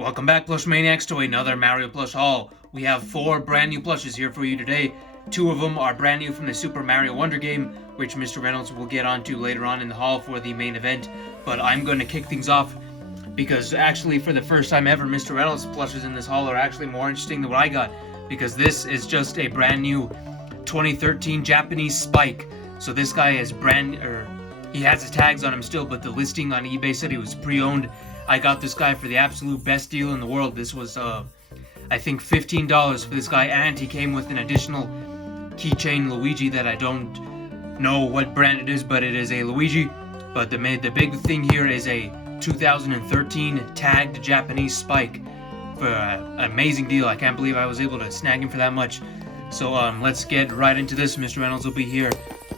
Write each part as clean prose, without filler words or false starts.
Welcome back, Plush Maniacs, to another Mario Plush haul. We have 4 brand new plushes here for you today. 2 of them are brand new from the Super Mario Wonder game, which Mr. Reynolds will get onto later on in the haul for the main event. But I'm going to kick things off because actually for the first time ever, Mr. Reynolds' plushes in this haul are actually more interesting than what I got, because this is just a brand new 2013 Japanese Spike. So this guy is he has his tags on him still, but the listing on eBay said he was pre-owned. I got this guy for the absolute best deal in the world. This was, I think $15 for this guy, and he came with an additional keychain Luigi that I don't know what brand it is, but it is a Luigi. But the big thing here is a 2013 tagged Japanese Spike for an amazing deal. I can't believe I was able to snag him for that much. So let's get right into this. Mr. Reynolds will be here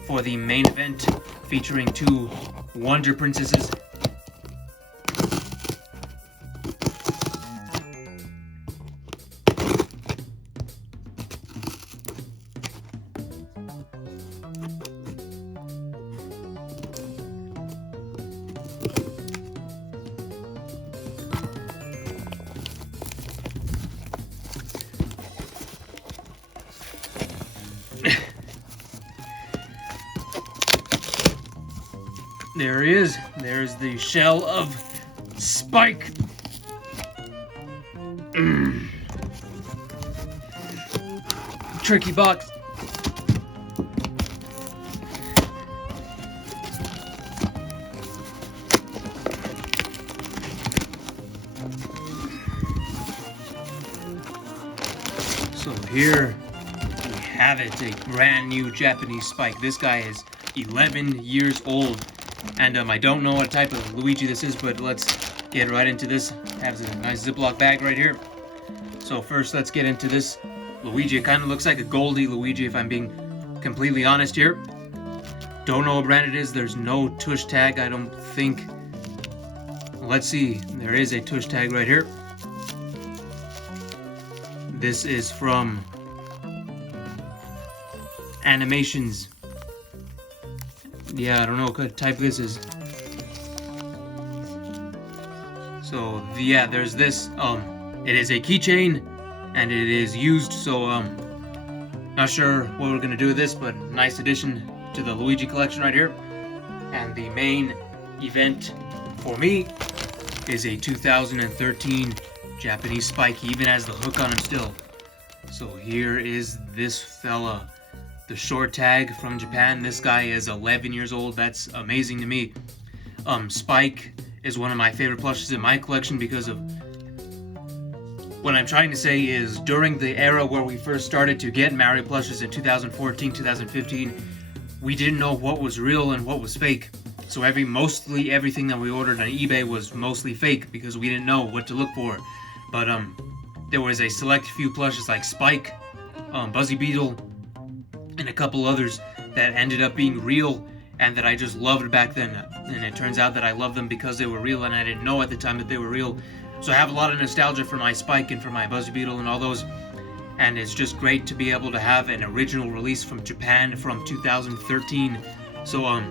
for the main event featuring 2 Wonder Princesses. There he is. There's the shell of Spike. Tricky box. So here we have it, a brand new Japanese Spike. This guy is 11 years old. And I don't know what type of Luigi this is, but let's get right into this. Has a nice Ziploc bag right here. So first, let's get into this Luigi. It kind of looks like a Goldie Luigi, if I'm being completely honest here. Don't know what brand it is. There's no tush tag, I don't think. Let's see. There is a tush tag right here. This is from Animations. Yeah, I don't know what type this is. So, yeah, there's this. It is a keychain, and it is used, so, not sure what we're gonna do with this, but nice addition to the Luigi collection right here. And the main event for me is a 2013 Japanese Spike. He even has the hook on him still. So here is this fella. The short tag from Japan. This guy is 11 years old. That's amazing to me. Spike is one of my favorite plushes in my collection because of what I'm trying to say is during the era where we first started to get Mario plushes in 2014, 2015, we didn't know what was real and what was fake. So mostly everything that we ordered on eBay was mostly fake because we didn't know what to look for. But there was a select few plushes like Spike, Buzzy Beetle, and a couple others that ended up being real and that I just loved back then. And it turns out that I love them because they were real, and I didn't know at the time that they were real. So I have a lot of nostalgia for my Spike and for my Buzzy Beetle and all those. And it's just great to be able to have an original release from Japan from 2013. So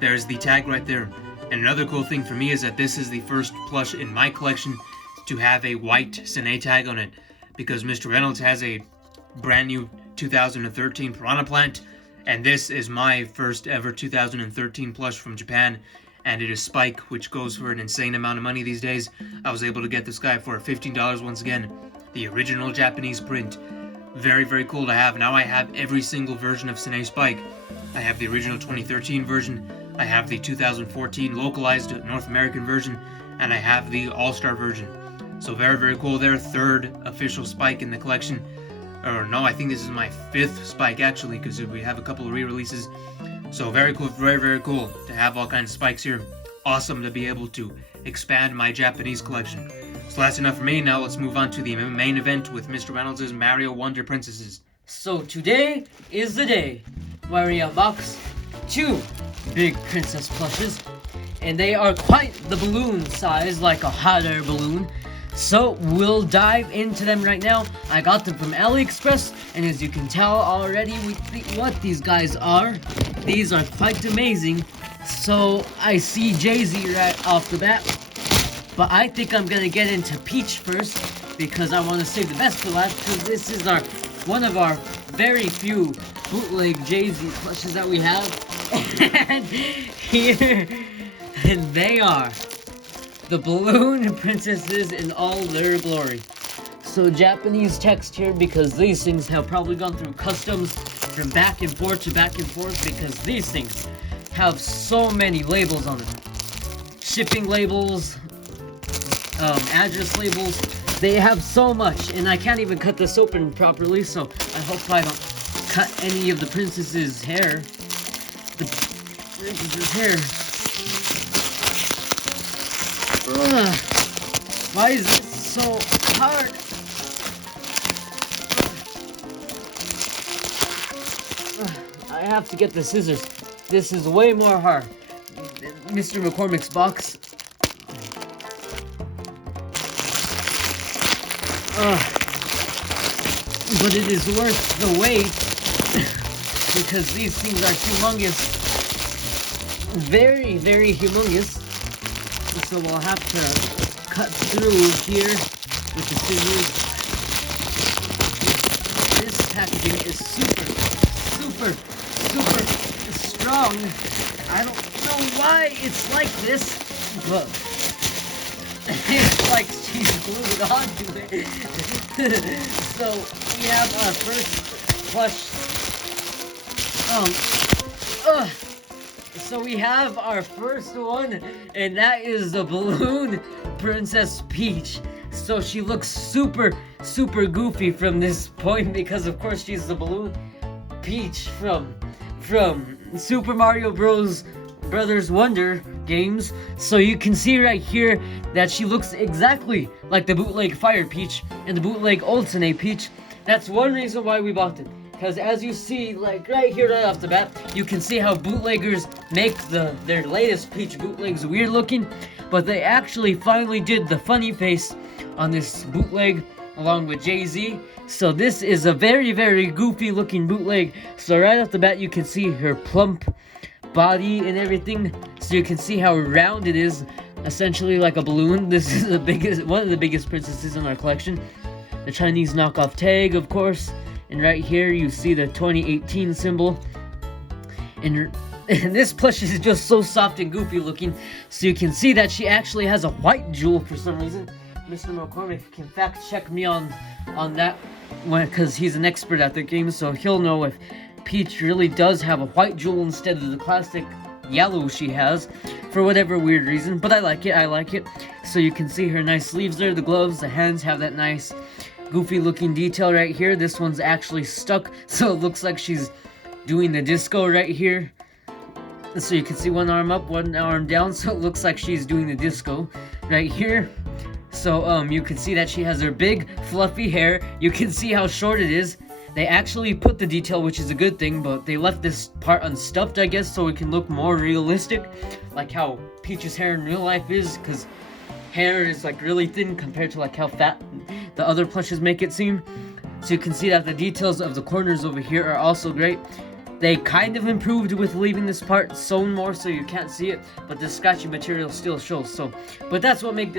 there's the tag right there. And another cool thing for me is that this is the first plush in my collection to have a white Sine tag on it, because Mr. Reynolds has a brand new 2013 Piranha Plant, and this is my first ever 2013 plush from Japan, and it is Spike, which goes for an insane amount of money these days. I was able to get this guy for $15 once again. The original Japanese print. Very, very cool to have. Now I have every single version of Sine Spike. I have the original 2013 version, I have the 2014 localized North American version, and I have the All-Star version. So very, very cool there. 3rd official Spike in the collection. Or no, I think this is my 5th Spike actually, because we have a couple of re-releases. So very cool, very, very cool to have all kinds of Spikes here. Awesome to be able to expand my Japanese collection. So that's enough for me. Now let's move on to the main event with Mr. Reynolds' Mario Wonder Princesses. So today is the day where we unbox 2 big princess plushes, and they are quite the balloon size, like a hot air balloon. So we'll dive into them right now. I got them from AliExpress, and as you can tell already what these guys are, these are quite amazing. So I see Jay-Z right off the bat. But I think I'm gonna get into Peach first because I want to save the best for last, because this is one of our very few bootleg Jay-Z plushes that we have. And here, and they are the balloon princesses in all their glory. So Japanese text here because these things have probably gone through customs from back and forth to back and forth, because these things have so many labels on them. Shipping labels, address labels. They have so much, and I can't even cut this open properly, so I hope I don't cut any of the princess's hair. The princess's hair. Ugh. Why is this so hard? I have to get the scissors. This is way more hard. Mr. McCormick's box. But it is worth the wait because these things are humongous. Very, very humongous. So we'll have to cut through here with the scissors. This packaging is super strong. I don't know why it's like this, but it's like she's glued onto it. So we have our first plush. So we have our first one, and that is the balloon Princess Peach. So she looks super goofy from this point because of course she's the balloon Peach from Super Mario Bros. Brothers Wonder games. So you can see right here that she looks exactly like the bootleg Fire Peach and the bootleg Alternate Peach. That's one reason why we bought it. Because as you see, like right here, right off the bat, you can see how bootleggers make their latest Peach bootlegs weird looking. But they actually finally did the funny face on this bootleg along with Jay-Z. So this is a very goofy looking bootleg. So right off the bat, you can see her plump body and everything, so you can see how round it is, essentially like a balloon. This is one of the biggest princesses in our collection. The Chinese knockoff tag, of course, and right here you see the 2018 symbol. And this plush is just so soft and goofy looking, so you can see that she actually has a white jewel for some reason. Mr. McCormick can fact check me on that one, because he's an expert at the game, so he'll know if Peach really does have a white jewel instead of the classic yellow she has, for whatever weird reason. But I like it. So you can see her nice sleeves there, the gloves, the hands have that nice goofy looking detail right here. This one's actually stuck, so it looks like she's doing the disco right here. So you can see one arm up, one arm down, so it looks like she's doing the disco right here. So you can see that she has her big fluffy hair. You can see how short it is. They actually put the detail, which is a good thing, but they left this part unstuffed, I guess, so it can look more realistic, like how Peach's hair in real life is, because hair is like really thin compared to like how fat the other plushes make it seem. So you can see that the details of the corners over here are also great. They kind of improved with leaving this part sewn more so you can't see it, but the scratchy material still shows. So, but that's what makes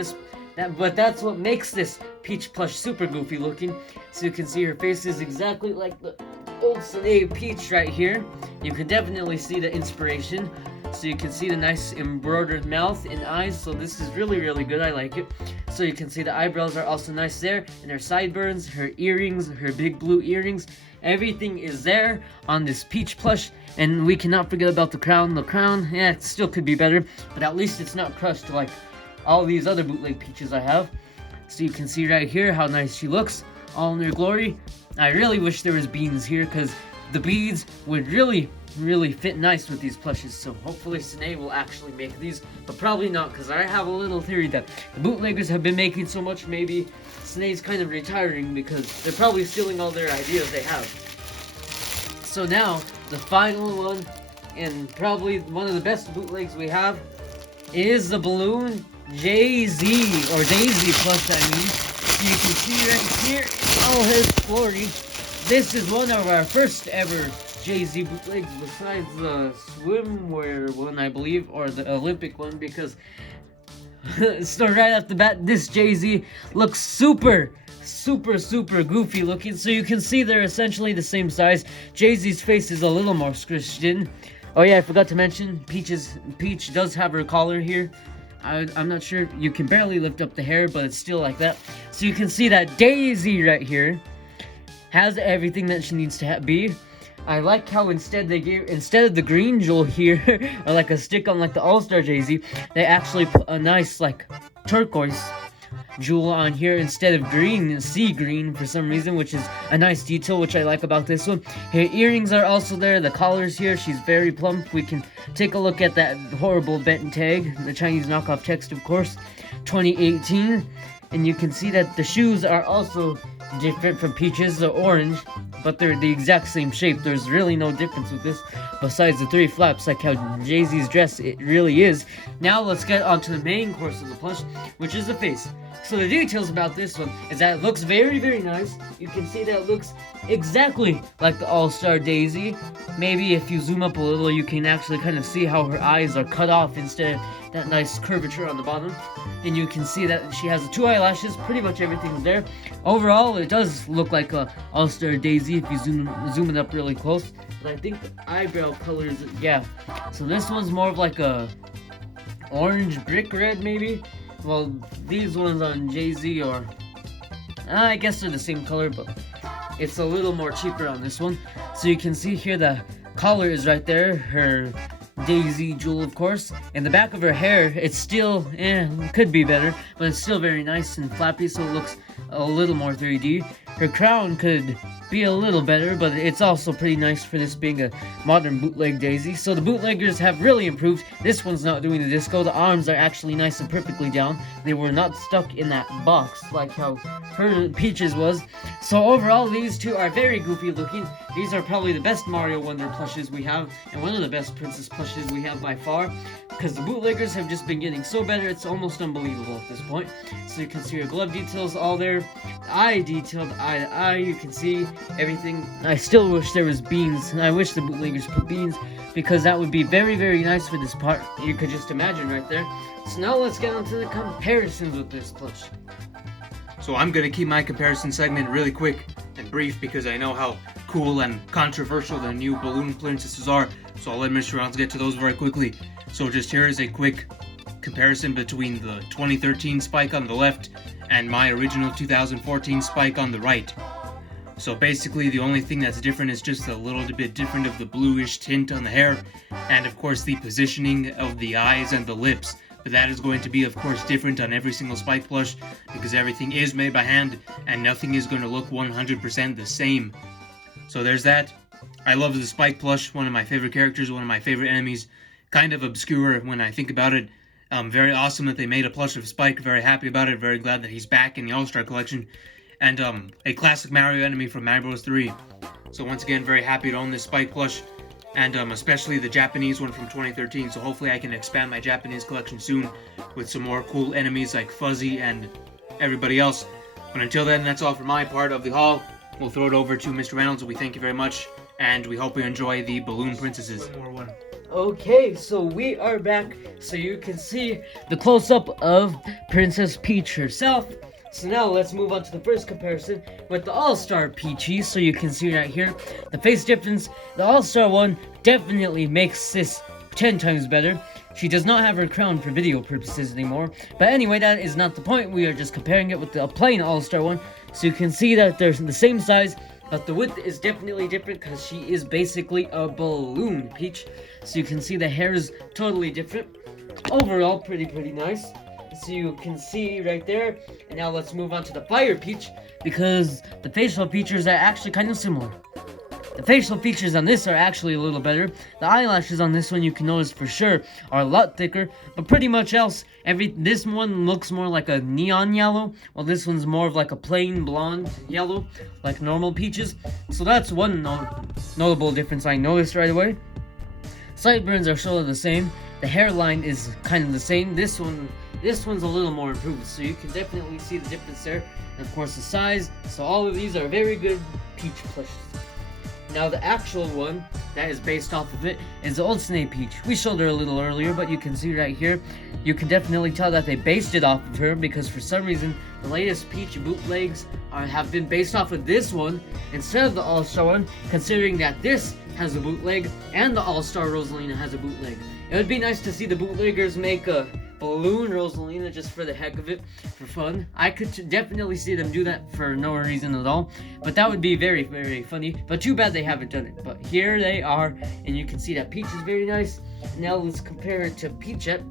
this Peach plush super goofy looking. So you can see her face is exactly like the old Slave Peach right here. You can definitely see the inspiration. So you can see the nice embroidered mouth and eyes. So this is really good. I like it. So you can see the eyebrows are also nice there, and her sideburns, her earrings, her big blue earrings. Everything is there on this Peach plush. And we cannot forget about the crown. The crown, yeah, it still could be better, but at least it's not crushed like all these other bootleg Peaches I have. So you can see right here how nice she looks, all in her glory. I really wish there was beans here, because the beads would really fit nice with these plushes. So hopefully Sine will actually make these, but probably not, because I have a little theory that the bootleggers have been making so much, maybe Sine's kind of retiring because they're probably stealing all their ideas they have. So now, the final one, and probably one of the best bootlegs we have, is the balloon Jay-Z, or Daisy plush, I mean. So you can see right here, all his glory. This is one of our first ever Jay-Z bootlegs, besides the swimwear one, I believe, or the Olympic one, because So right off the bat, this Jay-Z looks super goofy looking. So you can see they're essentially the same size. Jay-Z's face is a little more squished in. Oh yeah, I forgot to mention, Peach does have her collar here. I'm not sure, you can barely lift up the hair, but it's still like that. So you can see that Daisy right here has everything that she needs to be. I like how instead of the green jewel here, or like a stick on like the All-Star Jay-Z, they actually put a nice like turquoise jewel on here instead of green, sea green for some reason, which is a nice detail which I like about this one. Her earrings are also there, the collar's here, she's very plump. We can take a look at that horrible bent tag, the Chinese knockoff text of course, 2018, and you can see that the shoes are also different from Peach's. They're orange, but they're the exact same shape. There's really no difference with this besides the 3 flaps like how Jay-Z's dress it really is. Now let's get on to the main course of the plush, which is the face. So the details about this one is that it looks very nice. You can see that it looks exactly like the All-Star Daisy. Maybe if you zoom up a little, you can actually kind of see how her eyes are cut off instead of that nice curvature on the bottom. And you can see that she has the 2 eyelashes, pretty much everything's there. Overall, it does look like a All-Star Daisy if you zoom it up really close. But I think the eyebrow colors, yeah. So this one's more of like a orange brick red maybe. Well, these ones on Jay-Z are, I guess they're the same color, but it's a little more cheaper on this one. So you can see here the collar is right there, her Daisy jewel of course, and the back of her hair, it's still, could be better, but it's still very nice and flappy, so it looks a little more 3D. Her crown could be a little better, but it's also pretty nice for this being a modern bootleg Daisy. So the bootleggers have really improved. This one's not doing the disco. The arms are actually nice and perfectly down. They were not stuck in that box like how her Peach's was. So overall, these two are very goofy looking. These are probably the best Mario Wonder plushes we have, and one of the best Princess plushes we have by far, because the bootleggers have just been getting so better, it's almost unbelievable at this point. So you can see your glove details all there, the eye detailed eye to eye, you can see everything. I still wish there was beans. I wish the bootleggers put beans, because that would be very nice for this part. You could just imagine right there. So now let's get on to the comparisons with this plush. So I'm gonna keep my comparison segment really quick and brief because I know how cool and controversial the new balloon princesses are, so I'll let Mr. Rounds get to those very quickly. So just here is a quick comparison between the 2013 Spike on the left and my original 2014 Spike on the right. So basically the only thing that's different is just a little bit different of the bluish tint on the hair, and of course the positioning of the eyes and the lips. But that is going to be of course different on every single Spike plush because everything is made by hand and nothing is going to look 100% the same. So there's that. I love the Spike plush, one of my favorite characters, one of my favorite enemies. Kind of obscure when I think about it. Very awesome that they made a plush of Spike, very happy about it, very glad that he's back in the All-Star collection. And a classic Mario enemy from Mario Bros. 3. So once again, very happy to own this Spike plush. And especially the Japanese one from 2013, so hopefully I can expand my Japanese collection soon with some more cool enemies like Fuzzy and everybody else. But until then, that's all for my part of the haul. We'll throw it over to Mr. Reynolds. We thank you very much, and we hope you enjoy the balloon princesses. Okay, so we are back, so you can see the close-up of Princess Peach herself. So now let's move on to the first comparison with the All-Star Peachy. So you can see right here the face difference. The All-Star one definitely makes this 10 times better. She does not have her crown for video purposes anymore. But anyway, that is not the point. We are just comparing it with the plain All-Star one. So you can see that they're the same size, but the width is definitely different because she is basically a balloon Peach. So you can see the hair is totally different. Overall, pretty nice. So you can see right there. And now let's move on to the Fire Peach, because the facial features are actually kind of similar. The facial features on this are actually a little better. The eyelashes on this one, you can notice for sure, are a lot thicker. But pretty much else, this one looks more like a neon yellow, while this one's more of like a plain blonde yellow, like normal Peaches. So that's one notable difference I noticed right away. Sideburns are sort of the same. The hairline is kind of the same. This one's a little more improved, so you can definitely see the difference there. And of course the size. So all of these are very good Peach plushes. Now the actual one that is based off of it is the Old Snape Peach. We showed her a little earlier, but you can see right here, you can definitely tell that they based it off of her, because for some reason the latest Peach bootlegs have been based off of this one instead of the All-Star one, considering that this has a bootleg and the All-Star Rosalina has a bootleg. It would be nice to see the bootleggers make a balloon Rosalina just for the heck of it, for fun. I could definitely see them do that for no reason at all, but that would be very, very funny. But too bad they haven't done it. But here they are, and you can see that Peach is very nice. Now let's compare it to Peachette.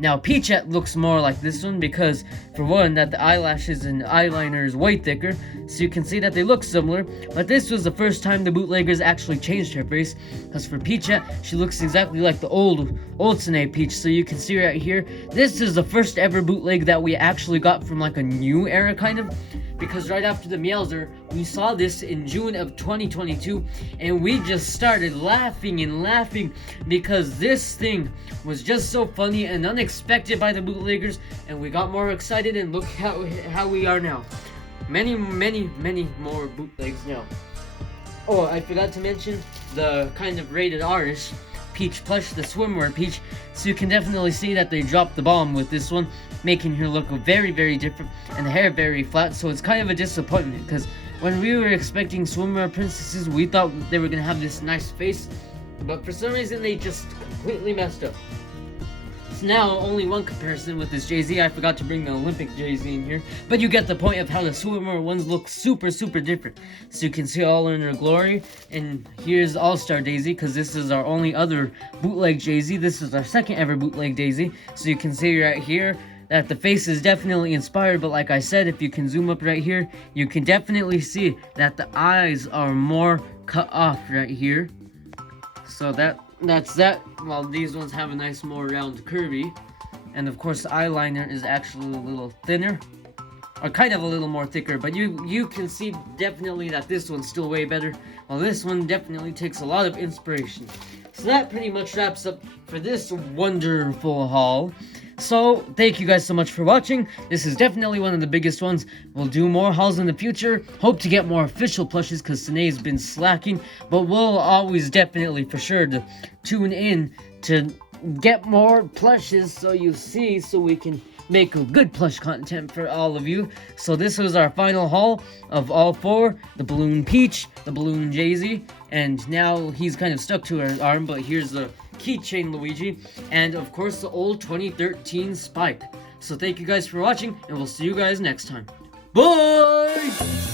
Now Peachette looks more like this one because, for one, that the eyelashes and eyeliner is way thicker, so you can see that they look similar. But this was the first time the bootleggers actually changed her face, because for Peachette, she looks exactly like the old Snape Peach. So you can see right here, this is the first ever bootleg that we actually got from like a new era kind of. Because right after the Meowser, we saw this in June of 2022, and we just started laughing and laughing because this thing was just so funny and unexpected by the bootleggers, and we got more excited, and look how we are now. Many more bootlegs now. Oh, I forgot to mention the kind of rated R-ish Peach plush, the swimwear Peach, so you can definitely see that they dropped the bomb with this one, making her look very, very different, and the hair very flat, so it's kind of a disappointment, because when we were expecting swimwear princesses, we thought they were going to have this nice face, but for some reason they just completely messed up. So now, only one comparison with this Jay-Z. I forgot to bring the Olympic Jay-Z in here, but you get the point of how the swimwear ones look super, super different. So you can see all in her glory, and here's All-Star Daisy, because this is our only other bootleg Jay-Z. This is our second ever bootleg Daisy, so you can see right here that the face is definitely inspired, but like I said, if you can zoom up right here, you can definitely see that the eyes are more cut off right here. So that's that. While these ones have a nice more round curvy, and of course the eyeliner is actually a little thinner, or kind of a little more thicker, but you can see definitely that this one's still way better, while this one definitely takes a lot of inspiration. So that pretty much wraps up for this wonderful haul. So, thank you guys so much for watching. This is definitely one of the biggest ones. We'll do more hauls in the future. Hope to get more official plushes, because Sinead's been slacking. But we'll always definitely, for sure, to tune in to get more plushes so you see, so we can make a good plush content for all of you. So this was our final haul of all four: the Balloon Peach, the Balloon Jay-Z, and now he's kind of stuck to her arm, but here's the keychain Luigi, and of course the old 2013 Spike. So thank you guys for watching, and we'll see you guys next time. Bye!